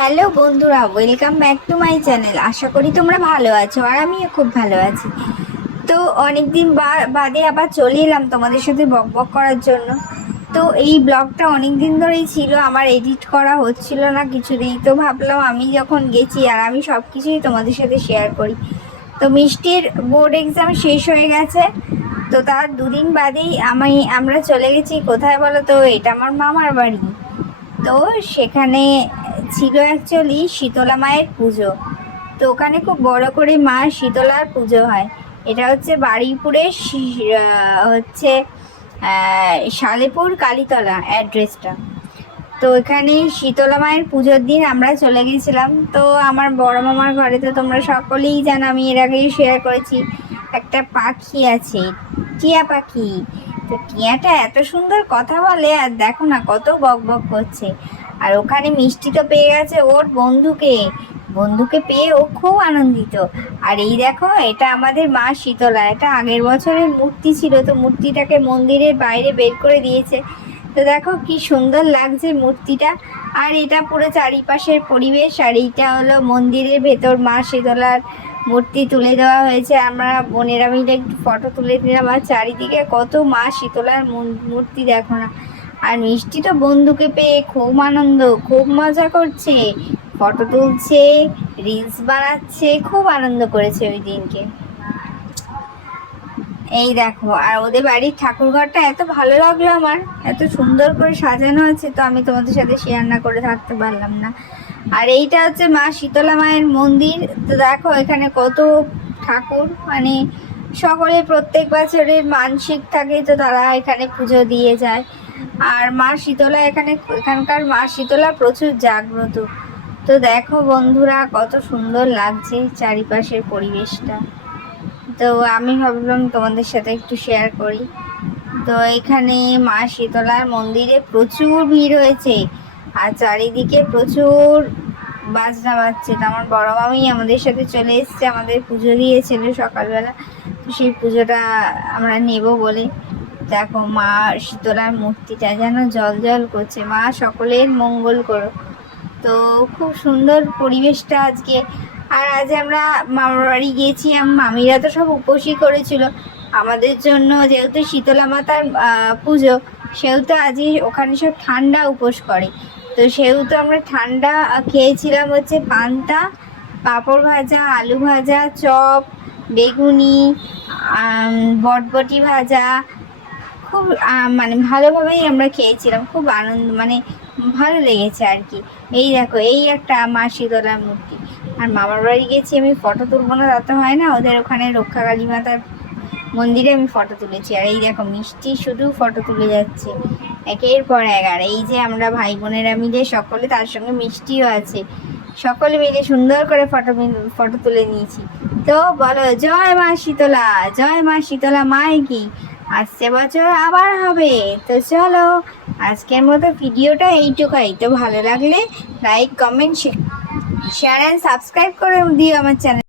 Hello বন্ধুরা, welcome back to my channel. আশা করি তোমরা ভালো আছো আর আমিও খুব ভালো আছি। তো অনেকদিন বাদে আবার চলে এলাম তোমাদের সাথে বকবক করার জন্য। তো এই ব্লগটা অনেক দিন ধরেই ছিল, আমার এডিট করা হচ্ছিল না কিছুতেই। তো ভাবলাম আমি যখন গেছি আর আমি সব কিছুই তোমাদের সাথে শেয়ার করি। তো মিষ্টির বোর্ড এক্সাম শেষ হয়ে গেছে, তো তার দুদিন বাদেই আমরা চলে গেছি কোথায় বলো তো? এটা আমার মামার বাড়ি। তো সেখানে ছিল অ্যাকচুয়ালি শীতলা মায়ের পুজো। তো ওখানে খুব বড় করে মা শীতলার পুজো হয়। এটা হচ্ছে বারুইপুরের হচ্ছে সালেপুর কালীতলা অ্যাড্রেসটা। তো এখানে শীতলা মায়ের পুজোর দিন আমরা চলে গেছিলাম। তো আমার বড় মামার ঘরে তো তোমরা সকলেই জানো, আমি এর আগেই শেয়ার করেছি, একটা পাখি আছে, টিয়া পাখি। তো টিয়াটা এত সুন্দর কথা বলে, আর দেখো না কত বক বক করছে। আর ওখানে মিষ্টি তো পেয়ে গেছে ওর বন্ধুকে, বন্ধুকে পেয়ে ও খুব আনন্দিত। আর এই দেখো, এটা আমাদের মা শীতলা, এটা আগের বছরের মূর্তি ছিল, তো মূর্তিটাকে মন্দিরের বাইরে বের করে দিয়েছে। তো দেখো কি সুন্দর লাগছে মূর্তিটা। আর এটা পুরো চারিপাশের পরিবেশ, আর এইটা হলো মন্দিরের ভেতর মা শীতলার মূর্তি তুলে দেওয়া হয়েছে। আমরা বোনেরা মিলে একটু ফটো তুলে দিলাম। আর চারিদিকে কত মা শীতলার মূর্তি দেখো না। আর মিষ্টি তো বন্ধুকে পেয়ে খুব আনন্দ, খুব মজা করছে, ফটো তুলছে, রিলস বানাচ্ছে, খুব আনন্দ করেছে ওই দিনকে। এই দেখো, আর ওদের বাড়ির ঠাকুরঘরটা এত ভালো লাগলো আমার, এত সুন্দর করে সাজানো আছে, তো আমি তোমাদের সাথে শেয়ার না করে থাকতে পারলাম না। আর এইটা হচ্ছে মা শীতলা মায়ের মন্দির। তো দেখো এখানে কত ঠাকুর, মানে সকলে প্রত্যেক বছরের মানসিক থাকে, তো তারা এখানে পুজো দিয়ে যায়। আর মা শীতলা এখানকার মা শীতলা প্রচুর জাগ্রত। তো দেখো বন্ধুরা, কত সুন্দর লাগছে চারিপাশের পরিবেশটা। তো আমি ভাবলাম তোমাদের সাথে একটু শেয়ার করি। তো এখানে মা শীতলার মন্দিরে প্রচুর ভিড় হয়েছে, আর চারিদিকে প্রচুর বাজনা বাজছে। তো আমার বড় মামি আমাদের সাথে চলে এসছে, আমাদের পুজো দিয়েছিল সকালবেলা। তো সেই পুজোটা আমরা নেব বলে দেখো মা শীতলার মূর্তিটা যেন জল জল করছে। মা সকলের মঙ্গল করো। তো খুব সুন্দর পরিবেশটা আজকে। আর আজ আমরা মামার বাড়ি গিয়েছি, মামিরা তো সব উপোসই করেছিল আমাদের জন্য, যেহেতু শীতলা মাতার পুজো, সেহেতু আজই ওখানে সব ঠান্ডা উপোস করে। তো সেহেতু আমরা ঠান্ডা খেয়েছিলাম হচ্ছে পান্তা, পাঁপড় ভাজা, আলু ভাজা, চপ, বেগুনি, বটবটি ভাজা। খুব মানে ভালোভাবেই আমরা খেয়েছিলাম, খুব আনন্দ, মানে ভালো লেগেছে আর কি। এই দেখো, এই একটা মা শীতলার মূর্তি। আর মামার বাড়ি গেছি, আমি ফটো তুলবো না তা তো হয় না, ওদের ওখানে রক্ষাকালী মাতার মন্দিরে আমি ফটো তুলেছি। আর এই দেখো মিষ্টি শুধু ফটো তুলে যাচ্ছে একের পর এক। আর এই যে আমরা ভাই বোনেরা মিলে সকলে, তার সঙ্গে মিষ্টিও আছে, সকলে মিলে সুন্দর করে ফটো তুলে নিয়েছি। তো বলো জয় মা শীতলা, জয় মা শীতলা মায় কি। আসছে বছর আবার হবে। তো চলো, আজকের মতো ভিডিওটা এইটুকাই। তো ভালো লাগলে like, comment, share and subscribe করে দিও আমার চ্যানেল।